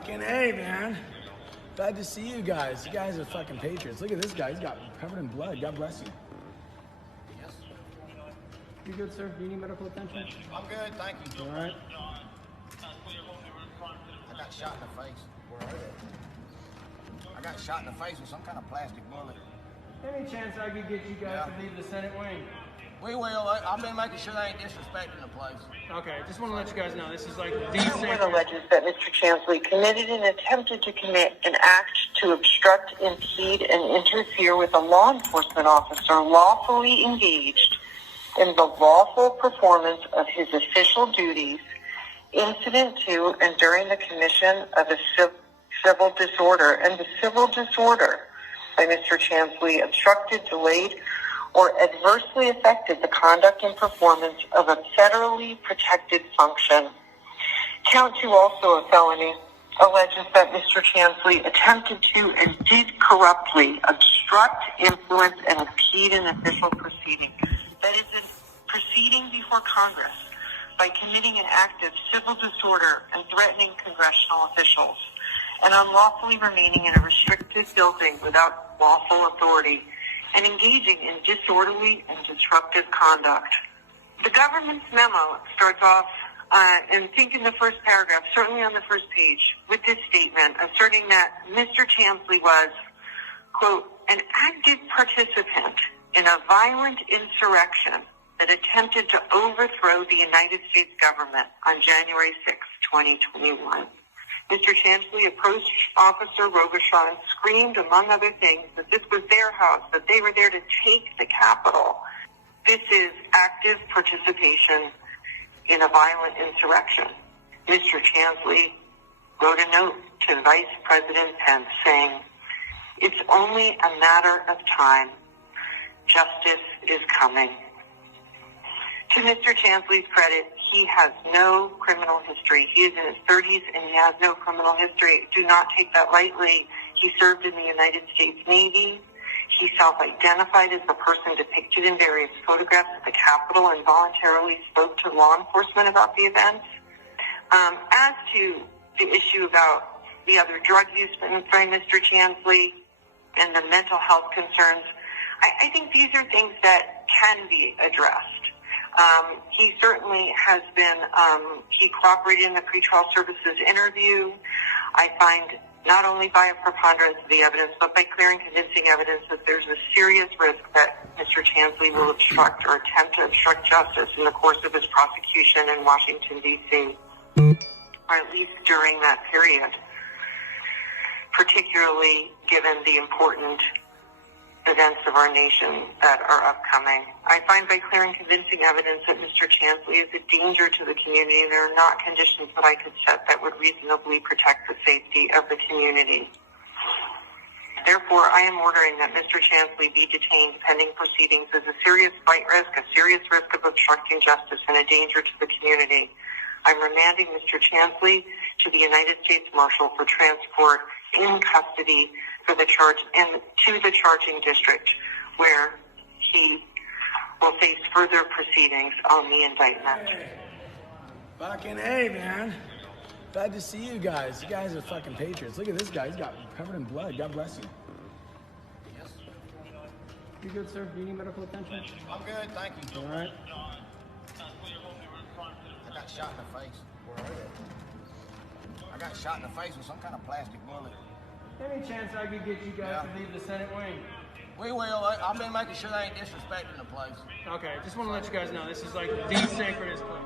Fucking A, man. Glad to see you guys. You guys are fucking patriots. Look at this guy. He's got covered in blood. God bless you. Yes. You good, sir? Do you need medical attention? I'm good, thank you. All right. I got shot in the face. Where are you? I got shot in the face with some kind of plastic bullet. Any chance I could get you guys to leave the Senate wing? We will. I've been making sure they ain't disrespecting the place. Okay, just want to let you guys know this is like the Someone alleges that Mr. Chansley committed and attempted to commit an act to obstruct, impede, and interfere with a law enforcement officer lawfully engaged in the lawful performance of his official duties, incident to and during the commission of a civil disorder, and the civil disorder by Mr. Chansley obstructed, delayed, or adversely affected the conduct and performance of a federally protected function. Count 2, also a felony, alleges that Mr. Chansley attempted to and did corruptly obstruct, influence, and impede an official proceeding. That is, a proceeding before Congress by committing an act of civil disorder and threatening congressional officials, and unlawfully remaining in a restricted building without lawful authority, and engaging in disorderly and disruptive conduct. The government's memo starts off, and think in the first paragraph, certainly on the first page, with this statement asserting that Mr. Chansley was, quote, an active participant in a violent insurrection that attempted to overthrow the United States government on January 6, 2021. Mr. Chansley approached Officer Robichaud and screamed, among other things, that this was their house, that they were there to take the Capitol. This is active participation in a violent insurrection. Mr. Chansley wrote a note to Vice President Pence saying, "It's only a matter of time. Justice is coming." To Mr. Chansley's credit, he has no criminal history. He is in his 30s and he has no criminal history. Do not take that lightly. He served in the United States Navy. He self-identified as the person depicted in various photographs at the Capitol and voluntarily spoke to law enforcement about the events. As to the issue about the other drug use by Mr. Chansley and the mental health concerns, I think these are things that can be addressed. He certainly has been, he cooperated in the pretrial services interview. I find not only by a preponderance of the evidence, but by clear and convincing evidence that there's a serious risk that Mr. Chansley will obstruct or attempt to obstruct justice in the course of his prosecution in Washington, D.C., or at least during that period, particularly given the important events of our nation that are upcoming. I find by clear and convincing evidence that Mr. Chansley is a danger to the community. There are not conditions that I could set that would reasonably protect the safety of the community. Therefore, I am ordering that Mr. Chansley be detained pending proceedings as a serious flight risk, a serious risk of obstructing justice, and a danger to the community. I'm remanding Mr. Chansley to the United States Marshal for transport in custody for the charge to the charging district, where he will face further proceedings on the indictment. Hey. Fucking A, man. Glad to see you guys. You guys are fucking patriots. Look at this guy. He's got covered in blood. God bless you. Yes. You good, sir? Do you need medical attention? I'm good, thank you. All right. I got shot in the face. Where are you? I got shot in the face with some kind of plastic bullet. Any chance I could get you guys to leave the Senate wing? We will. I've been making sure they ain't disrespecting the place. Okay, just want to let you guys know this is like the sacredest place.